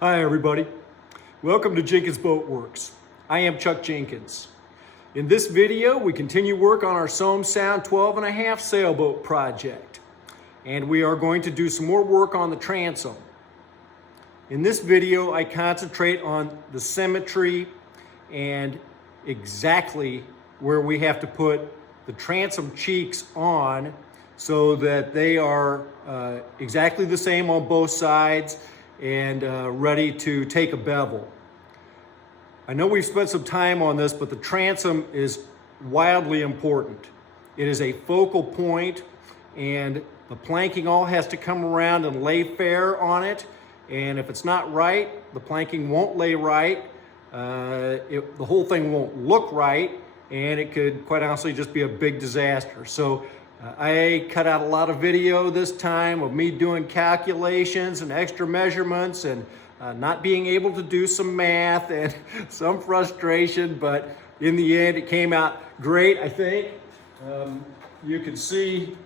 Hi everybody, welcome to Jenkins Boat Works. I am Chuck Jenkins. In this video we continue work on our Somme Sound 12.5 sailboat project, and we are going to do some more work on the transom. In this video I concentrate on the symmetry and exactly where we have to put the transom cheeks on so that they are exactly the same on both sides and ready to take a bevel. I know we've spent some time on this, but the transom is wildly important. It is a focal point, and the planking all has to come around and lay fair on it. And if it's not right, the planking won't lay right. The whole thing won't look right, and it could quite honestly just be a big disaster. So I cut out a lot of video this time of me doing calculations and extra measurements and not being able to do some math and some frustration, but in the end it came out great, I think. You can see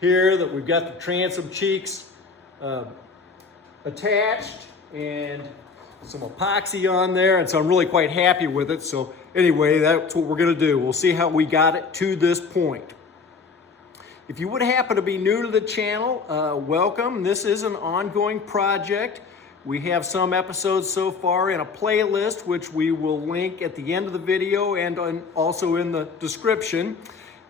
here that we've got the transom cheeks attached and some epoxy on there, and so I'm really quite happy with it. So anyway, that's what we're gonna do. We'll see how we got it to this point. If you would happen to be new to the channel, welcome. This is an ongoing project. We have some episodes so far in a playlist, which we will link at the end of the video and also in the description.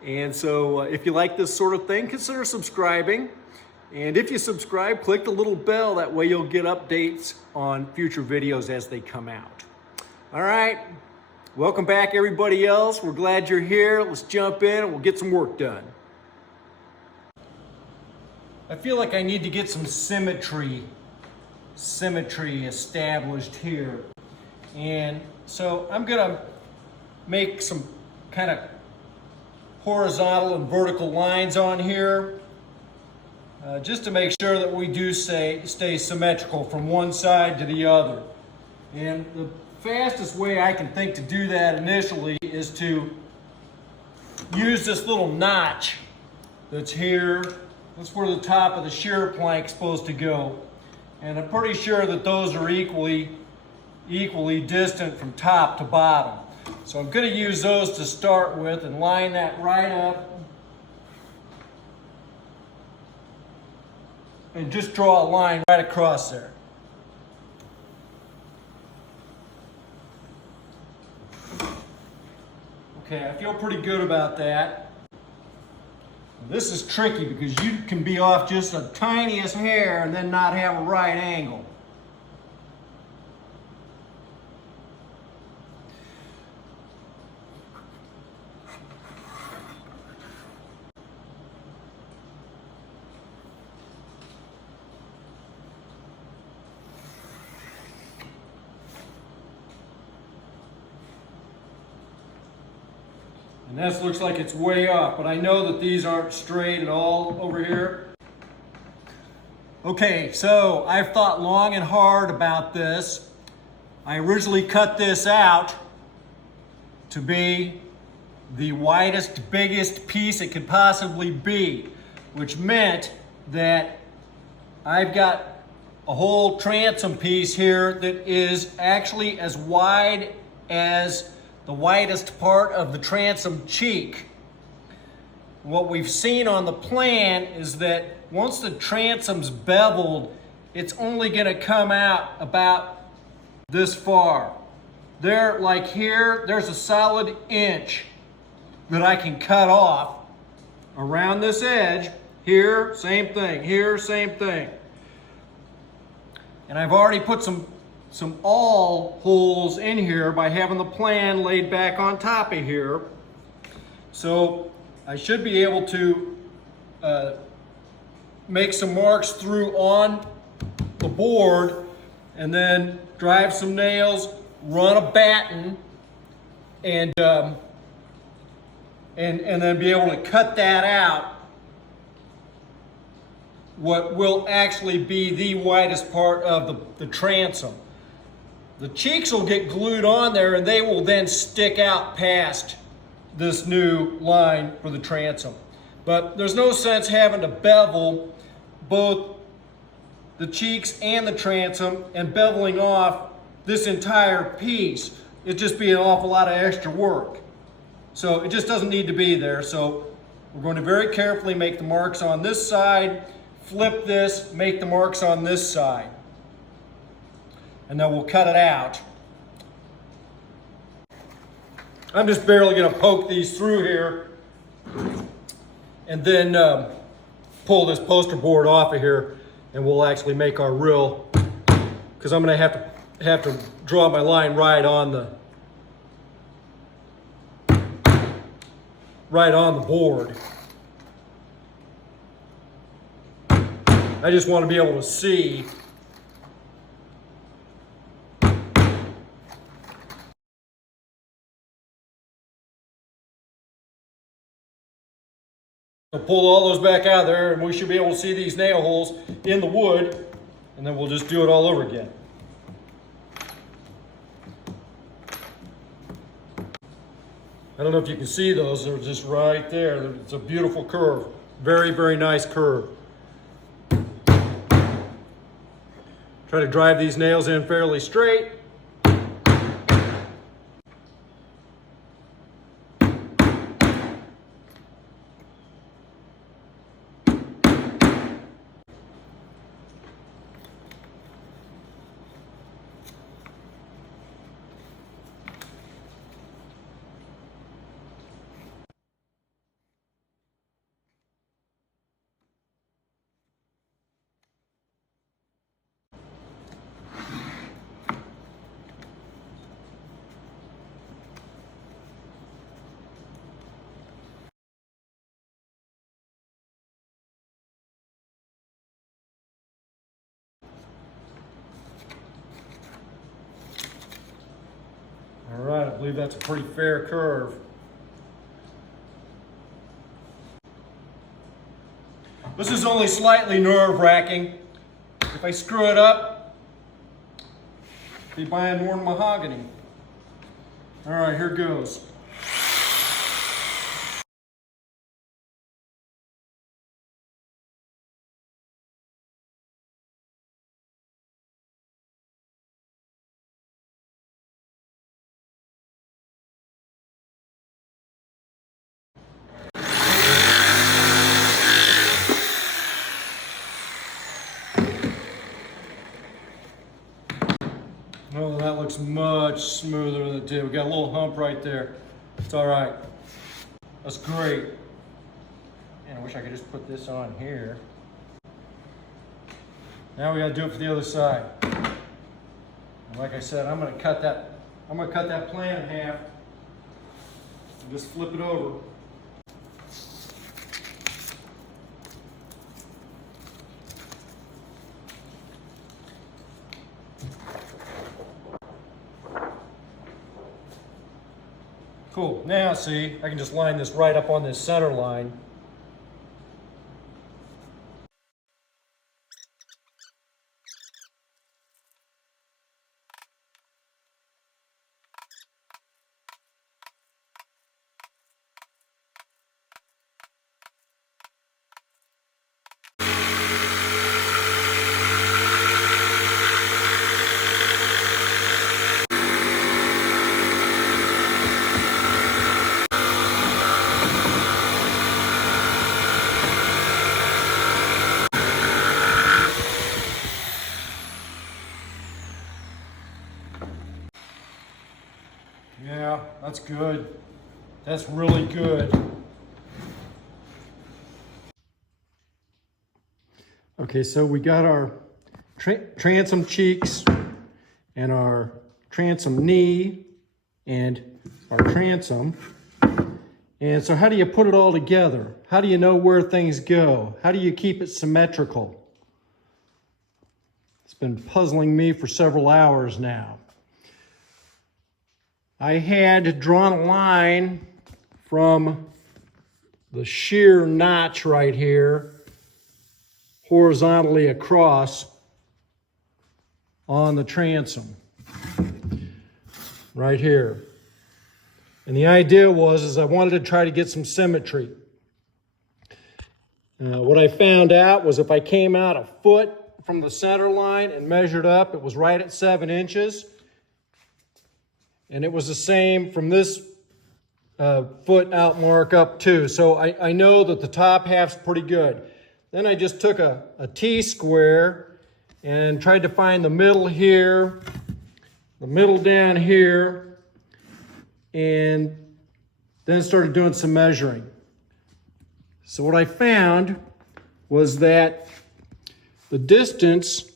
And so if you like this sort of thing, consider subscribing. And if you subscribe, click the little bell. That way you'll get updates on future videos as they come out. All right, welcome back everybody else. We're glad you're here. Let's jump in and we'll get some work done. I feel like I need to get some symmetry established here. And so I'm gonna make some kind of horizontal and vertical lines on here just to make sure that we do stay symmetrical from one side to the other. And the fastest way I can think to do that initially is to use this little notch that's here. That's where the top of the shear plank is supposed to go. And I'm pretty sure that those are equally distant from top to bottom. So I'm going to use those to start with and line that right up. And just draw a line right across there. Okay, I feel pretty good about that. This is tricky because you can be off just the tiniest hair and then not have a right angle. And this looks like it's way up, but I know that these aren't straight at all over here. Okay, so I've thought long and hard about this. I originally cut this out to be the widest, biggest piece it could possibly be, which meant that I've got a whole transom piece here that is actually as wide as the widest part of the transom cheek. What we've seen on the plan is that once the transom's beveled, it's only gonna come out about this far. There, like here, there's a solid inch that I can cut off around this edge. Here, same thing. Here, same thing. And I've already put some awl holes in here by having the plan laid back on top of here. So I should be able to make some marks through on the board and then drive some nails, run a batten, and then be able to cut that out, what will actually be the widest part of the transom. The cheeks will get glued on there and they will then stick out past this new line for the transom. But there's no sense having to bevel both the cheeks and the transom and beveling off this entire piece. It'd just be an awful lot of extra work. So it just doesn't need to be there. So we're going to very carefully make the marks on this side, flip this, make the marks on this side. And then we'll cut it out. I'm just barely going to poke these through here and then pull this poster board off of here, and we'll actually make our real, because I'm going to have to draw my line right on the board. I just want to be able to see. So pull all those back out of there, and we should be able to see these nail holes in the wood, and then we'll just do it all over again. I don't know if you can see those, they're just right there. It's a beautiful curve. Very, very nice curve. Try to drive these nails in fairly straight. All right, I believe that's a pretty fair curve. This is only slightly nerve-wracking. If I screw it up, I'll be buying more mahogany. All right, here goes. Oh, that looks much smoother than it did. We got a little hump right there. It's all right. That's great. Man, I wish I could just put this on here. Now we got to do it for the other side. And like I said, I'm going to cut that plan in half and just flip it over. Cool. Now see, I can just line this right up on this center line. Yeah, that's good. That's really good. Okay, so we got our transom cheeks and our transom knee and our transom. And so how do you put it all together? How do you know where things go? How do you keep it symmetrical? It's been puzzling me for several hours now. I had drawn a line from the shear notch right here horizontally across on the transom right here. And the idea was I wanted to try to get some symmetry. What I found out was if I came out a foot from the center line and measured up. It was right at 7 inches. And it was the same from this foot out mark up too. So I know that the top half's pretty good. Then I just took a T-square and tried to find the middle here, the middle down here, and then started doing some measuring. So what I found was that the distance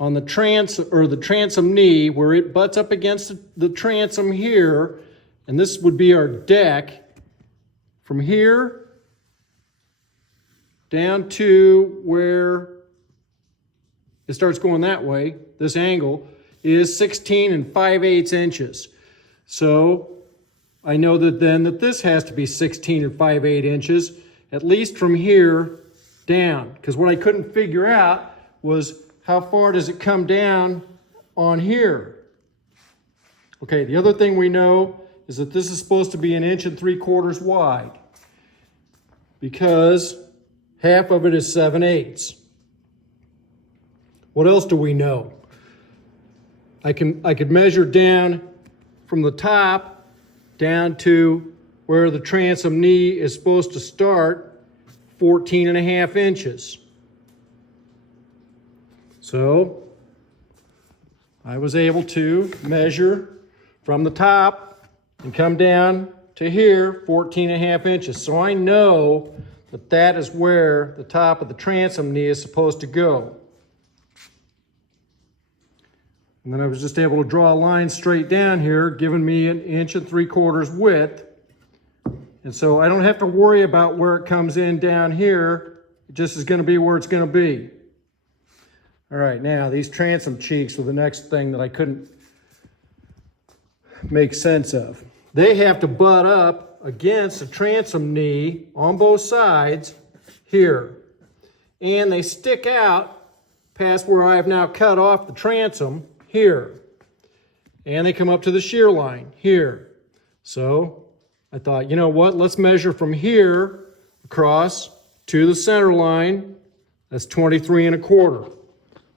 on the transom knee, where it butts up against the transom here, and this would be our deck, from here down to where it starts going that way, this angle, is 16 5/8 inches. So I know that then that this has to be 16 5/8 inches, at least from here down. Because what I couldn't figure out was how far does it come down on here? Okay, the other thing we know is that this is supposed to be 1 3/4 inches wide, because half of it is 7/8. What else do we know? I could measure down from the top down to where the transom knee is supposed to start, 14 1/2 inches. So I was able to measure from the top and come down to here, 14 1/2 inches. So I know that that is where the top of the transom knee is supposed to go. And then I was just able to draw a line straight down here, giving me 1 3/4 inches width. And so I don't have to worry about where it comes in down here. It just is going to be where it's going to be. All right, now these transom cheeks were the next thing that I couldn't make sense of. They have to butt up against the transom knee on both sides here. And they stick out past where I have now cut off the transom here. And they come up to the shear line here. So I thought, you know what, let's measure from here across to the center line. That's 23 1/4.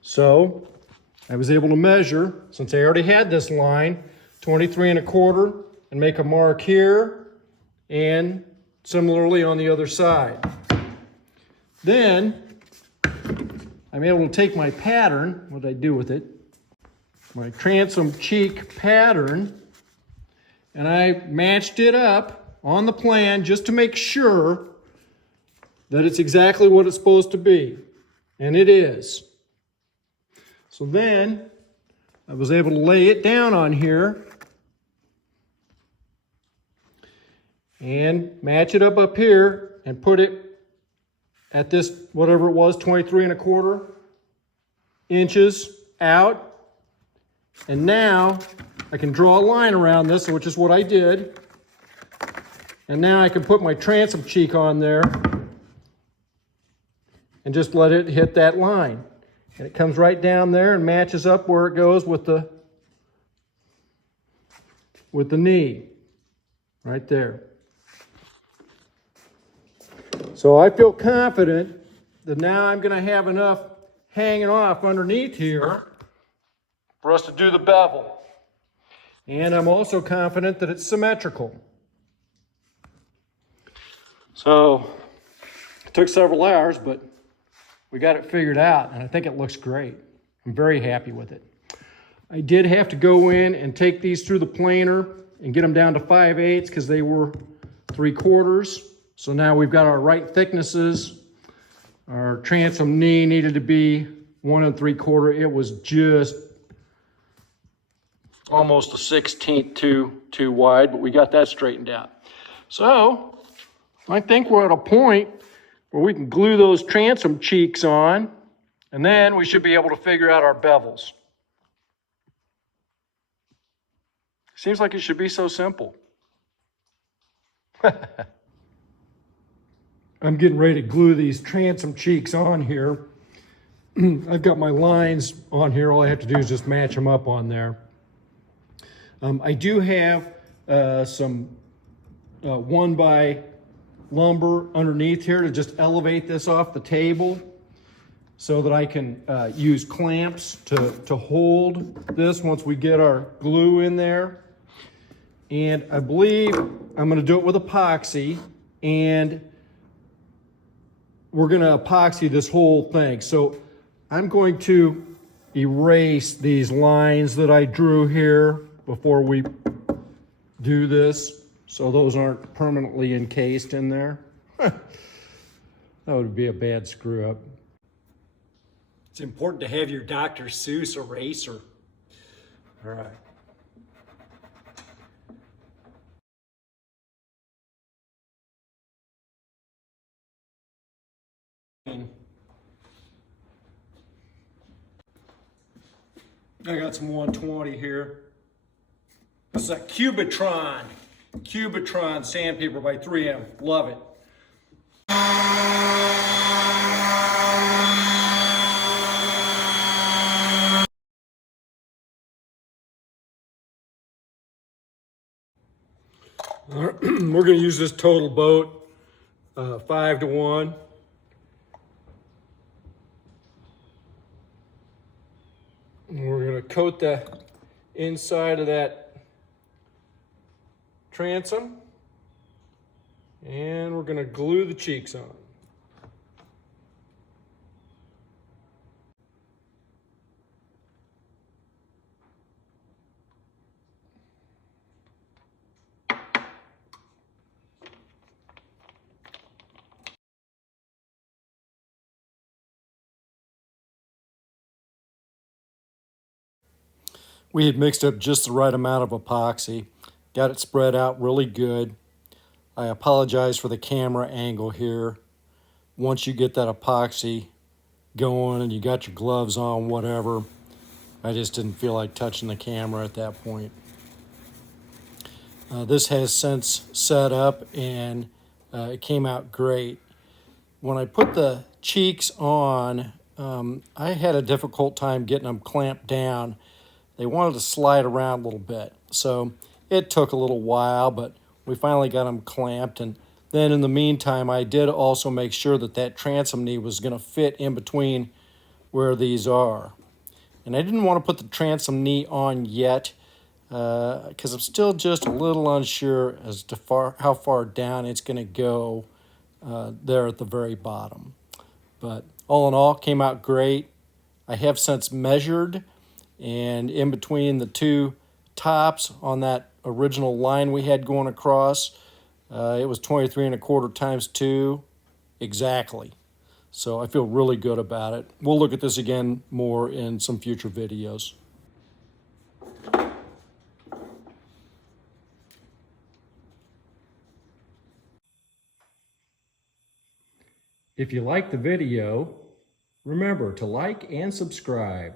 So I was able to measure, since I already had this line, 23 1/4, and make a mark here, and similarly on the other side. Then I'm able to take my pattern, what did I do with it? My transom cheek pattern, and I matched it up on the plan just to make sure that it's exactly what it's supposed to be. And it is. So then I was able to lay it down on here and match it up here and put it at this, whatever it was, 23 1/4 inches out. And now I can draw a line around this, which is what I did. And now I can put my transom cheek on there and just let it hit that line. And it comes right down there and matches up where it goes with the knee, right there. So I feel confident that now I'm going to have enough hanging off underneath here for us to do the bevel. And I'm also confident that it's symmetrical. So it took several hours, but we got it figured out, and I think it looks great. I'm very happy with it. I did have to go in and take these through the planer and get them down to 5/8 because they were 3/4. So now we've got our right thicknesses. Our transom knee needed to be 1 3/4. It was just almost a 1/16 too wide, but we got that straightened out. So I think we're at a point where we can glue those transom cheeks on, and then we should be able to figure out our bevels. Seems like it should be so simple. I'm getting ready to glue these transom cheeks on here. I've got my lines on here. All I have to do is just match them up on there. I do have some 1x lumber underneath here to just elevate this off the table. so that I can use clamps to hold this once we get our glue in there. And I believe I'm going to do it with epoxy, and we're going to epoxy this whole thing. So I'm going to erase these lines that I drew here before we do this, so those aren't permanently encased in there. That would be a bad screw up. It's important to have your Dr. Seuss eraser. All right. I got some 120 here. This is a Cubitron sandpaper by 3M. Love it. We're going to use this total boat 5-to-1. And we're going to coat the inside of that transom, and we're going to glue the cheeks on. We had mixed up just the right amount of epoxy, got it spread out really good. I apologize for the camera angle here. Once you get that epoxy going and you got your gloves on, whatever, I just didn't feel like touching the camera at that point. This has since set up, and it came out great. When I put the cheeks on, I had a difficult time getting them clamped down. They wanted to slide around a little bit, so it took a little while, but we finally got them clamped. And then in the meantime, I did also make sure that that transom knee was going to fit in between where these are. And I didn't want to put the transom knee on yet because I'm still just a little unsure as to how far down it's going to go there at the very bottom. But all in all, came out great. I have since measured, and in between the two tops on that original line we had going across, it was 23¼ times 2 exactly. So I feel really good about it. We'll look at this again more in some future videos. If you like the video, remember to like and subscribe.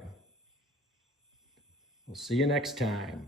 We'll see you next time.